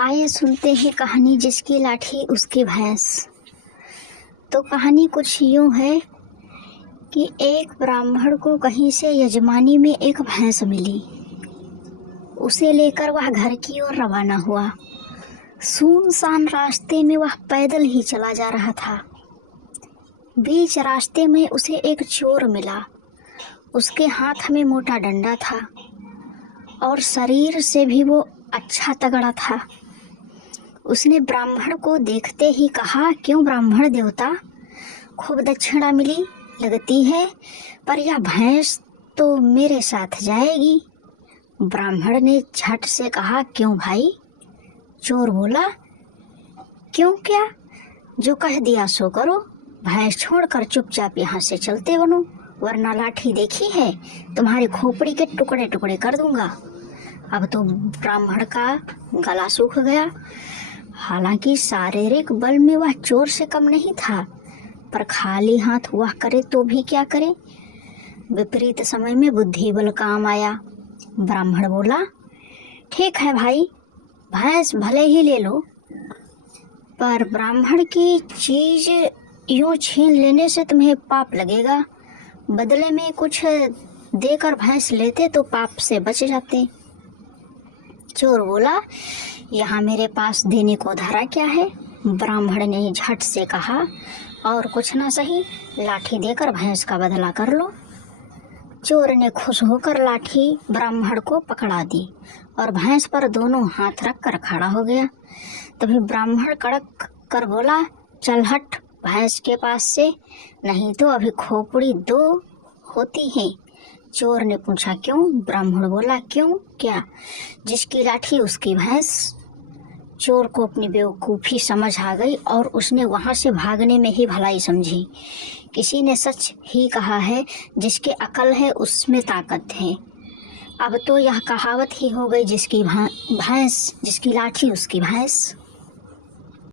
आइए सुनते हैं कहानी जिसकी लाठी उसकी भैंस। तो कहानी कुछ यूँ है कि एक ब्राह्मण को कहीं से यजमानी में एक भैंस मिली। उसे लेकर वह घर की ओर रवाना हुआ। सुनसान रास्ते में वह पैदल ही चला जा रहा था। बीच रास्ते में उसे एक चोर मिला। उसके हाथ में मोटा डंडा था और शरीर से भी वो अच्छा तगड़ा था। उसने ब्राह्मण को देखते ही कहा, क्यों ब्राह्मण देवता, खूब दक्षिणा मिली लगती है, पर यह भैंस तो मेरे साथ जाएगी। ब्राह्मण ने झट से कहा, क्यों भाई? चोर बोला, क्यों क्या, जो कह दिया सो करो। भैंस छोड़कर चुपचाप यहाँ से चलते बनो, वरना लाठी देखी है तुम्हारी खोपड़ी के टुकड़े टुकड़े कर दूंगा। अब तो ब्राह्मण का गला सूख गया। हालांकि शारीरिक बल में वह चोर से कम नहीं था, पर खाली हाथ वह करे तो भी क्या करे। विपरीत समय में बुद्धि बल काम आया। ब्राह्मण बोला, ठीक है भाई, भैंस भले ही ले लो, पर ब्राह्मण की चीज यूं छीन लेने से तुम्हें पाप लगेगा। बदले में कुछ देकर भैंस लेते तो पाप से बच जाते। चोर बोला, यहाँ मेरे पास देने को धरा क्या है? ब्राह्मण ने झट से कहा, और कुछ ना सही, लाठी देकर भैंस का बदला कर लो। चोर ने खुश होकर लाठी ब्राह्मण को पकड़ा दी और भैंस पर दोनों हाथ रखकर खड़ा हो गया। तभी ब्राह्मण कड़क कर बोला, चल हट भैंस के पास से, नहीं तो अभी खोपड़ी दो होती है। चोर ने पूछा, क्यों? ब्राह्मण बोला, क्यों क्या, जिसकी लाठी उसकी भैंस। चोर को अपनी बेवकूफ़ी समझ आ गई और उसने वहाँ से भागने में ही भलाई समझी। किसी ने सच ही कहा है, जिसके अकल है उसमें ताकत है। अब तो यह कहावत ही हो गई, जिसकी भैंस जिसकी लाठी उसकी भैंस।